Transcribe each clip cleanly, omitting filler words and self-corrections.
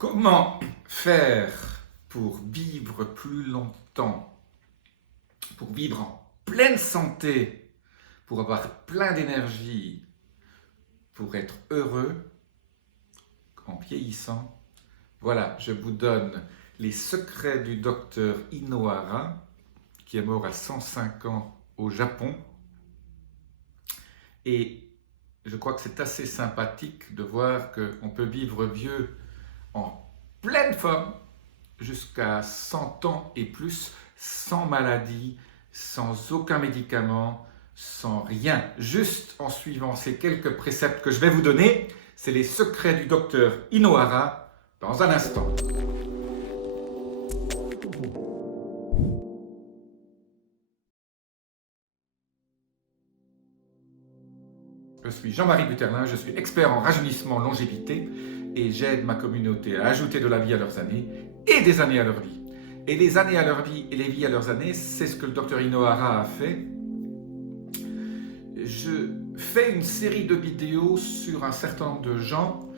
Comment faire pour vivre plus longtemps, pour vivre en pleine santé, pour avoir plein d'énergie, pour être heureux en vieillissant? Voilà, je vous donne les secrets du docteur Inohara, qui est mort à 105 ans au Japon. Et je crois que c'est assez sympathique de voir qu'on peut vivre vieux en pleine forme jusqu'à 100 ans et plus, sans maladie, sans aucun médicament, sans rien, juste en suivant ces quelques préceptes que je vais vous donner. C'est les secrets du docteur Inohara dans un instant. Je suis Jean-Marie Buterlin, je suis expert en rajeunissement longévité et j'aide ma communauté à ajouter de la vie à leurs années et des années à leur vie. Et les années à leur vie et les vies à leurs années, c'est ce que le docteur Inohara a fait. Je fais une série de vidéos sur un certain nombre de gens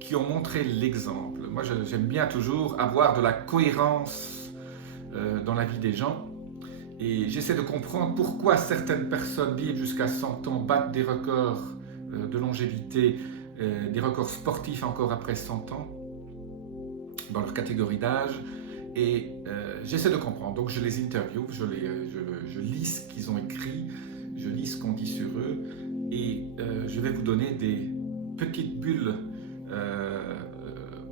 qui ont montré l'exemple. Moi, j'aime bien toujours avoir de la cohérence dans la vie des gens. Et j'essaie de comprendre pourquoi certaines personnes vivent jusqu'à 100 ans, battent des records de longévité, des records sportifs encore après 100 ans, dans leur catégorie d'âge. Et j'essaie de comprendre. Donc je les interviewe, je lis ce qu'ils ont écrit, je lis ce qu'on dit sur eux, et je vais vous donner des petites bulles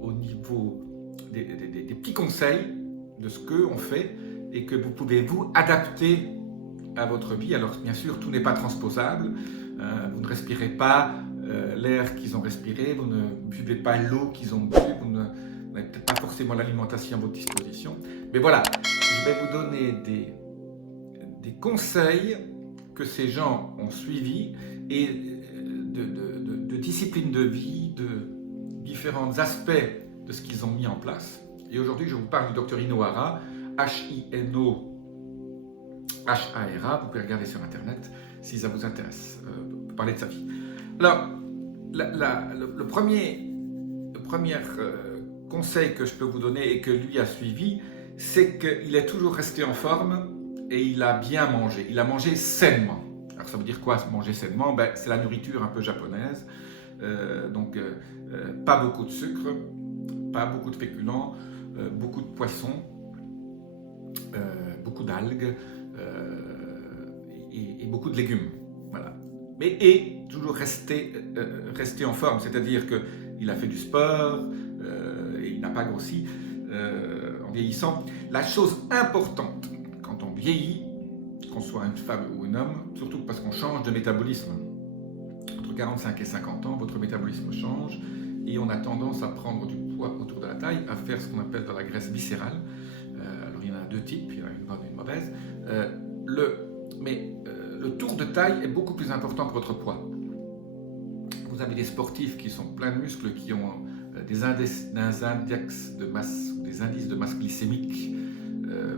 au niveau des petits conseils de ce qu'on fait, et que vous pouvez vous adapter à votre vie. Alors bien sûr, tout n'est pas transposable. Vous ne respirez pas l'air qu'ils ont respiré, vous ne buvez pas l'eau qu'ils ont bu, vous n'avez peut-être pas forcément l'alimentation à votre disposition. Mais voilà, je vais vous donner des conseils que ces gens ont suivis et de discipline de vie, de différents aspects de ce qu'ils ont mis en place. Et aujourd'hui, je vous parle du docteur Inohara, H-I-N-O-H-A-R-A, vous pouvez regarder sur internet si ça vous intéresse, pour parler de sa vie. Alors, le premier conseil que je peux vous donner et que lui a suivi, c'est qu'il est toujours resté en forme et il a bien mangé. Il a mangé sainement. Alors ça veut dire quoi, manger sainement? C'est la nourriture un peu japonaise, donc pas beaucoup de sucre, pas beaucoup de féculents, beaucoup de poissons, beaucoup d'algues et beaucoup de légumes. Voilà. Et toujours rester en forme, c'est-à-dire qu'il a fait du sport et il n'a pas grossi en vieillissant. La chose importante quand on vieillit, qu'on soit une femme ou un homme, surtout parce qu'on change de métabolisme, entre 45 et 50 ans, votre métabolisme change et on a tendance à prendre du poids autour de la taille, à faire ce qu'on appelle de la graisse viscérale. Alors il y en a deux types, il y en a une bonne et une mauvaise. Le tour de taille est beaucoup plus important que votre poids. Vous avez des sportifs qui sont pleins de muscles, qui ont des indices de masse glycémique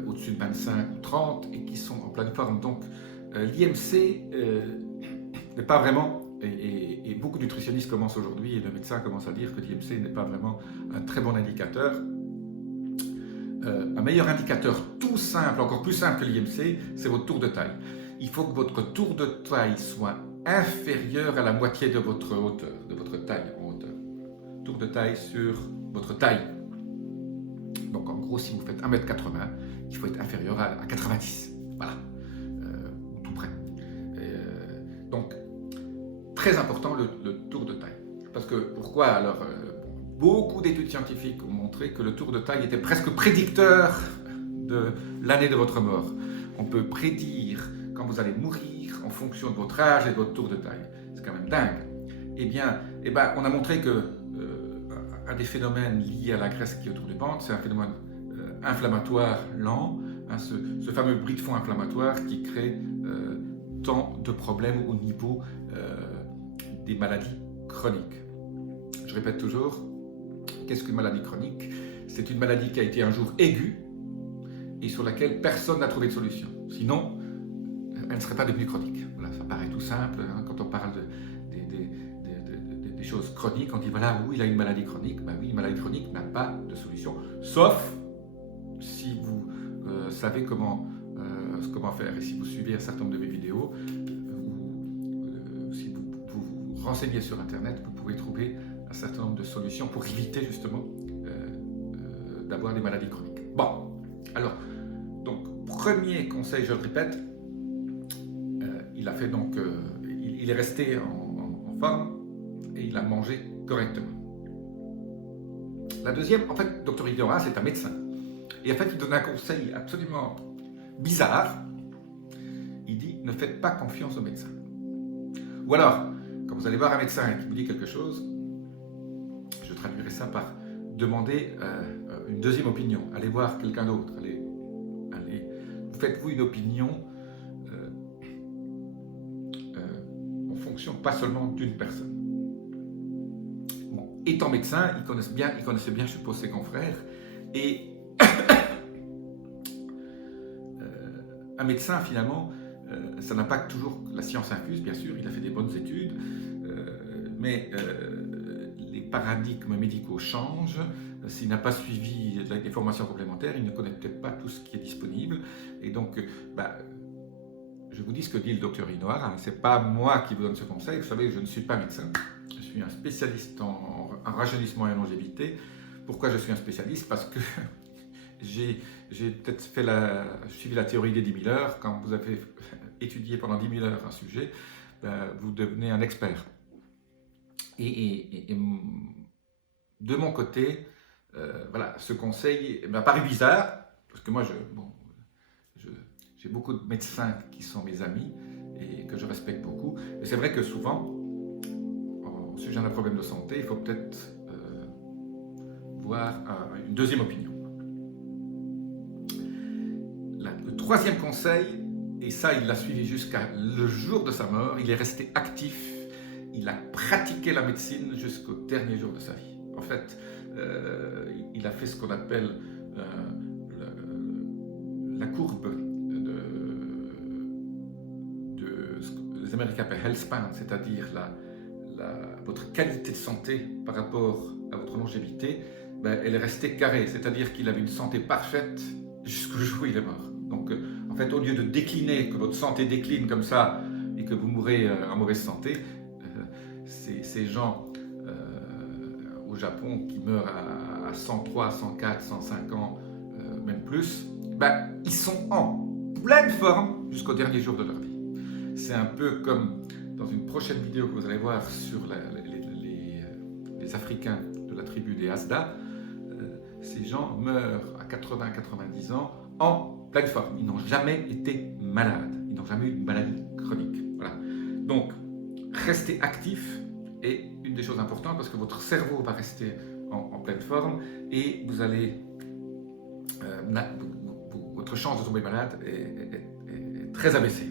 au-dessus de 25 ou 30 et qui sont en pleine forme. Donc l'IMC n'est pas vraiment, et beaucoup de nutritionnistes commencent aujourd'hui, et le médecin commence à dire que l'IMC n'est pas vraiment un très bon indicateur. Un meilleur indicateur tout simple, encore plus simple que l'IMC, c'est votre tour de taille. Il faut que votre tour de taille soit inférieur à la moitié de votre hauteur, de votre taille en hauteur. Tour de taille sur votre taille. Donc en gros, si vous faites 1m80, il faut être inférieur à 90. Voilà, tout près. Donc, très important le tour de taille. Parce que, pourquoi alors beaucoup d'études scientifiques ont montré que le tour de taille était presque prédicteur de l'année de votre mort. On peut prédire quand vous allez mourir en fonction de votre âge et de votre tour de taille. C'est quand même dingue. Eh bien, on a montré que un des phénomènes liés à la graisse qui est autour du ventre, c'est un phénomène inflammatoire lent, hein, ce fameux bruit de fond inflammatoire qui crée tant de problèmes au niveau des maladies chroniques. Je répète toujours, qu'est-ce qu'une maladie chronique? C'est une maladie qui a été un jour aiguë et sur laquelle personne n'a trouvé de solution. Sinon, elle ne serait pas devenue chronique. Voilà, ça paraît tout simple hein, quand on parle des choses chroniques, on dit voilà, oui, il a une maladie chronique. Ben oui, une maladie chronique n'a pas de solution, sauf si vous savez comment faire. Et si vous suivez un certain nombre de mes vidéos, ou si vous renseignez sur Internet, vous pouvez trouver un certain nombre de solutions pour éviter justement d'avoir des maladies chroniques. Bon, alors, donc, premier conseil, je le répète, il a fait donc, il est resté en forme et il a mangé correctement. La deuxième, en fait, Dr Inouara, c'est un médecin. Et en fait, il donne un conseil absolument bizarre. Il dit, ne faites pas confiance aux médecins. Ou alors, quand vous allez voir un médecin qui vous dit quelque chose, je traduirai ça par demander une deuxième opinion. Allez voir quelqu'un d'autre. Faites-vous une opinion en fonction pas seulement d'une personne. Bon, étant médecin, il connaissait bien, je suppose, ses confrères. Et un médecin, finalement, ça n'a pas toujours la science infuse, bien sûr, il a fait des bonnes études, mais les paradigmes médicaux changent. S'il n'a pas suivi des formations complémentaires, il ne connaît peut-être pas tout ce qui est disponible. Et donc, je vous dis ce que dit le docteur Inouara, ce n'est pas moi qui vous donne ce conseil. Vous savez, je ne suis pas médecin. Je suis un spécialiste en rajeunissement et en longévité. Pourquoi je suis un spécialiste? Parce que j'ai peut-être suivi la théorie des 10 000 heures. Quand vous avez étudié pendant 10 000 heures un sujet, vous devenez un expert. Et de mon côté, voilà, ce conseil m'a paru bizarre, parce que moi, j'ai beaucoup de médecins qui sont mes amis et que je respecte beaucoup. Mais c'est vrai que souvent, au sujet d'un problème de santé, il faut peut-être voir une deuxième opinion. Le troisième conseil, et ça il l'a suivi jusqu'à le jour de sa mort, il est resté actif, il a pratiqué la médecine jusqu'au dernier jour de sa vie. En fait, il a fait ce qu'on appelle la courbe de ce que les Américains appellent health span, c'est-à-dire votre qualité de santé par rapport à votre longévité, elle est restée carrée, c'est-à-dire qu'il avait une santé parfaite jusqu'au jour où il est mort. Donc, en fait, au lieu de décliner, que votre santé décline comme ça et que vous mourrez en mauvaise santé, ces gens au Japon qui meurent à 103, 104, 105 ans, même plus, ils sont en pleine forme jusqu'au dernier jour de leur vie. C'est un peu comme dans une prochaine vidéo que vous allez voir sur les Africains de la tribu des Hasda. Ces gens meurent à 80-90 ans en pleine forme. Ils n'ont jamais été malades. Ils n'ont jamais eu de maladie chronique. Voilà. Donc, restez actifs est une des choses importantes parce que votre cerveau va rester en pleine forme et vous allez... votre chance de tomber malade est très abaissée.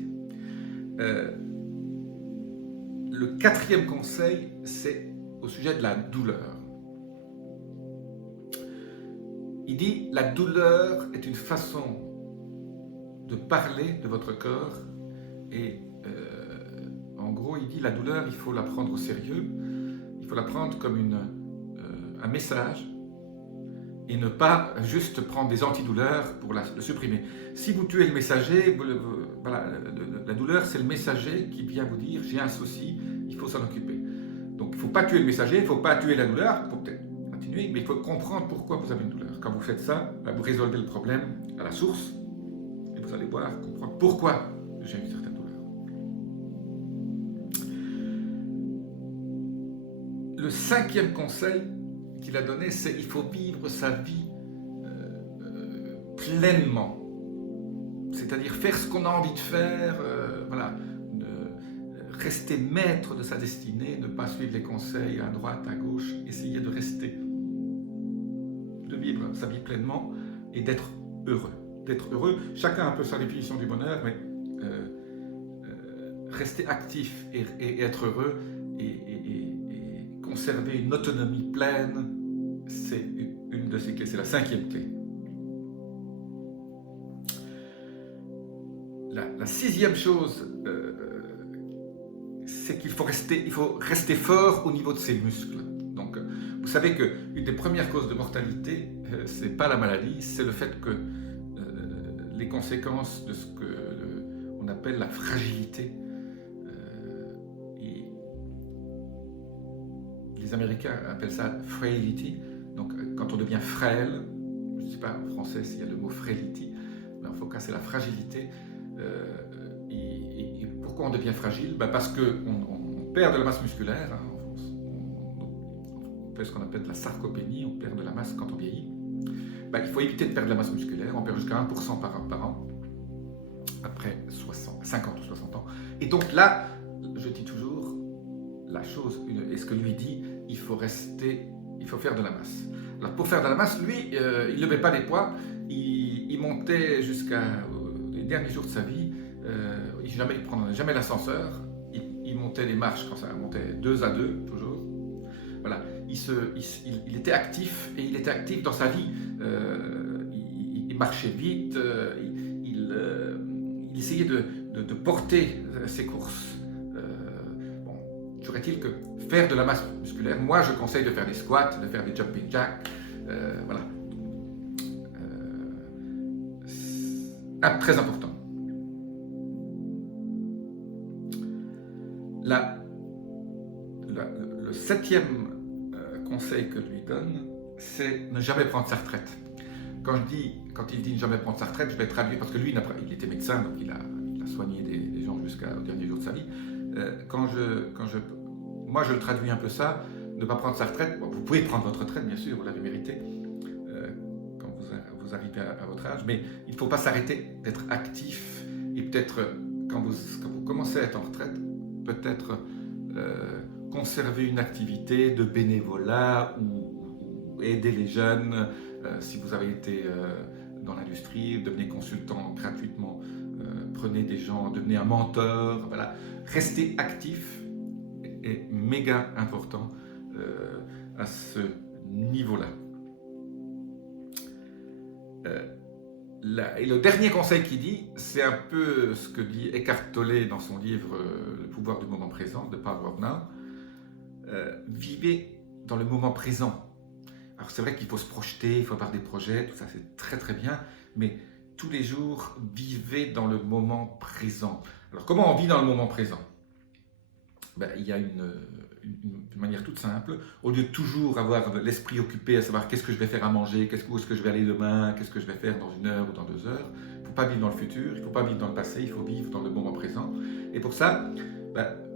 Le quatrième conseil, c'est au sujet de la douleur. Il dit, la douleur est une façon de parler de votre corps et en gros, il dit, la douleur, il faut la prendre au sérieux, il faut la prendre comme un message et ne pas juste prendre des antidouleurs pour le supprimer. Si vous tuez le messager, voilà, la douleur, c'est le messager qui vient vous dire, j'ai un souci, il faut s'en occuper. Donc, il ne faut pas tuer le messager, il ne faut pas tuer la douleur, il faut peut-être continuer, mais il faut comprendre pourquoi vous avez une douleur. Quand vous faites ça, vous résolvez le problème à la source et vous allez voir, comprendre pourquoi j'ai une certaine douleur. Le cinquième conseil qu'il a donné, c'est qu'il faut vivre sa vie pleinement. C'est-à-dire faire ce qu'on a envie de faire, voilà, rester maître de sa destinée, ne pas suivre les conseils à droite, à gauche, essayer de rester, de vivre sa vie pleinement et d'être heureux. D'être heureux, chacun a un peu sa définition du bonheur, mais rester actif et être heureux et conserver une autonomie pleine, c'est une de ces clés, c'est la cinquième clé. La sixième chose, c'est qu'il faut rester fort au niveau de ses muscles. Donc, vous savez qu'une des premières causes de mortalité, ce n'est pas la maladie, c'est le fait que les conséquences de ce qu'on appelle la fragilité. Et les Américains appellent ça frailty. Donc, quand on devient frêle, je ne sais pas en français s'il y a le mot frailty, mais en tout cas, c'est la fragilité. Et pourquoi on devient fragile? Parce qu'on perd de la masse musculaire. Hein, on fait ce qu'on appelle de la sarcopénie, on perd de la masse quand on vieillit. Il faut éviter de perdre de la masse musculaire, on perd jusqu'à 1% par an, après 50 ou 60 ans. Et donc là, je dis toujours la chose, et ce que lui dit, il faut faire de la masse. Alors pour faire de la masse, lui, il ne levait pas des poids, il montait jusqu'à les derniers jours de sa vie, il ne prenait jamais l'ascenseur, il montait les marches quand ça montait 2 à 2, toujours. Voilà, il était actif, et il était actif dans sa vie. Il marchait vite, il essayait de porter ses courses. Toujours est-il que faire de la masse musculaire, moi je conseille de faire des squats, de faire des jumping jacks, voilà. Très important. Le 7e conseil que je lui donne, c'est ne jamais prendre sa retraite. Quand il dit ne jamais prendre sa retraite, je vais traduire, parce que lui, il était médecin, donc il a soigné des gens jusqu'au dernier jour de sa vie. Moi, je le traduis un peu ça, ne pas prendre sa retraite. Bon, vous pouvez prendre votre retraite, bien sûr, vous l'avez mérité, quand vous arrivez à votre âge, mais il ne faut pas s'arrêter d'être actif, et peut-être, quand vous commencez à être en retraite, peut-être conserver une activité de bénévolat ou aider les jeunes. Si vous avez été dans l'industrie, devenez consultant gratuitement, prenez des gens, devenez un mentor. Voilà. Restez actif est méga important à ce niveau-là. Et le dernier conseil qu'il dit, c'est un peu ce que dit Eckhart Tolle dans son livre Le pouvoir du moment présent, The Power of Now. Vivez dans le moment présent. Alors c'est vrai qu'il faut se projeter, il faut avoir des projets, tout ça c'est très très bien, mais tous les jours, vivez dans le moment présent. Alors comment on vit dans le moment présent? Il y a une manière toute simple. Au lieu de toujours avoir l'esprit occupé à savoir qu'est-ce que je vais faire à manger, où est-ce que je vais aller demain, qu'est-ce que je vais faire dans 1 heure ou dans 2 heures, il ne faut pas vivre dans le futur, il ne faut pas vivre dans le passé, il faut vivre dans le moment présent. Et pour ça,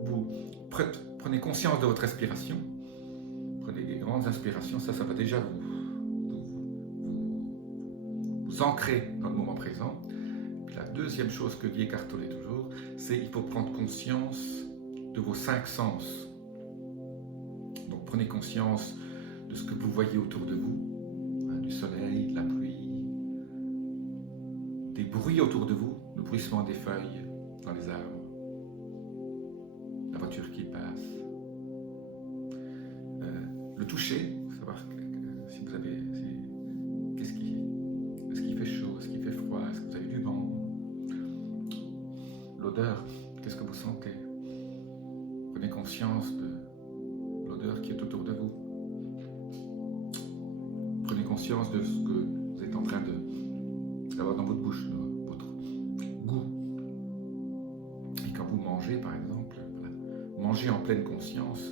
vous prenez conscience de votre respiration, prenez des grandes inspirations, ça va déjà vous ancrer dans le moment présent. Puis la deuxième chose que dit Eckhart Tolle toujours, c'est qu'il faut prendre conscience de vos 5 sens. Donc prenez conscience de ce que vous voyez autour de vous, hein, du soleil, de la pluie, des bruits autour de vous, le bruissement des feuilles dans les arbres, la voiture qui passe, le toucher, savoir si vous avez, est-ce qu'il fait chaud, est-ce qu'il fait froid, est-ce que vous avez du vent, l'odeur, qu'est-ce que vous sentez. Prenez conscience de l'odeur qui est autour de vous. Prenez conscience de ce que vous êtes en train d'avoir dans votre bouche, votre goût. Et quand vous mangez, par exemple, voilà, mangez en pleine conscience.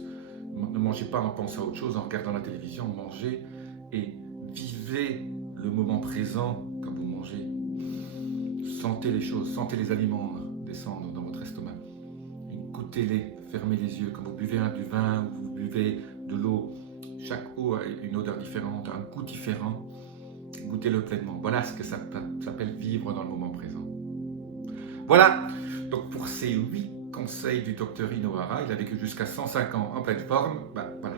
Ne mangez pas en pensant à autre chose, en regardant la télévision, mangez et vivez le moment présent quand vous mangez. Sentez les choses, sentez les aliments descendre dans votre estomac. Goûtez-les, fermez les yeux. Quand vous buvez du vin ou vous buvez de l'eau, chaque eau a une odeur différente, un goût différent. Goûtez-le pleinement. Voilà ce que ça s'appelle vivre dans le moment présent. Voilà, donc pour ces 8 conseils du docteur Inohara, il a vécu jusqu'à 105 ans en pleine forme. Voilà.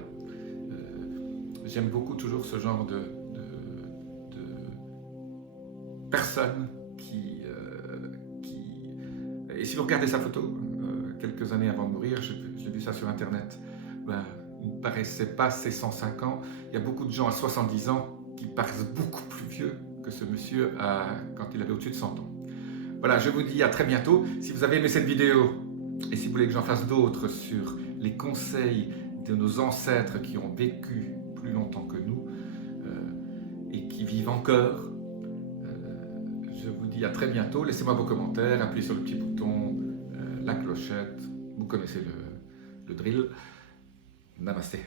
J'aime beaucoup toujours ce genre de personnes qui... Et si vous regardez sa photo, quelques années avant de mourir, j'ai vu ça sur internet, il ne paraissait pas ses 105 ans. Il y a beaucoup de gens à 70 ans qui paraissent beaucoup plus vieux que ce monsieur quand il avait au-dessus de 100 ans. Voilà, je vous dis à très bientôt. Si vous avez aimé cette vidéo, Et si vous voulez que j'en fasse d'autres sur les conseils de nos ancêtres qui ont vécu plus longtemps que nous et qui vivent encore, je vous dis à très bientôt. Laissez-moi vos commentaires, appuyez sur le petit bouton, la clochette, vous connaissez le drill. Namasté.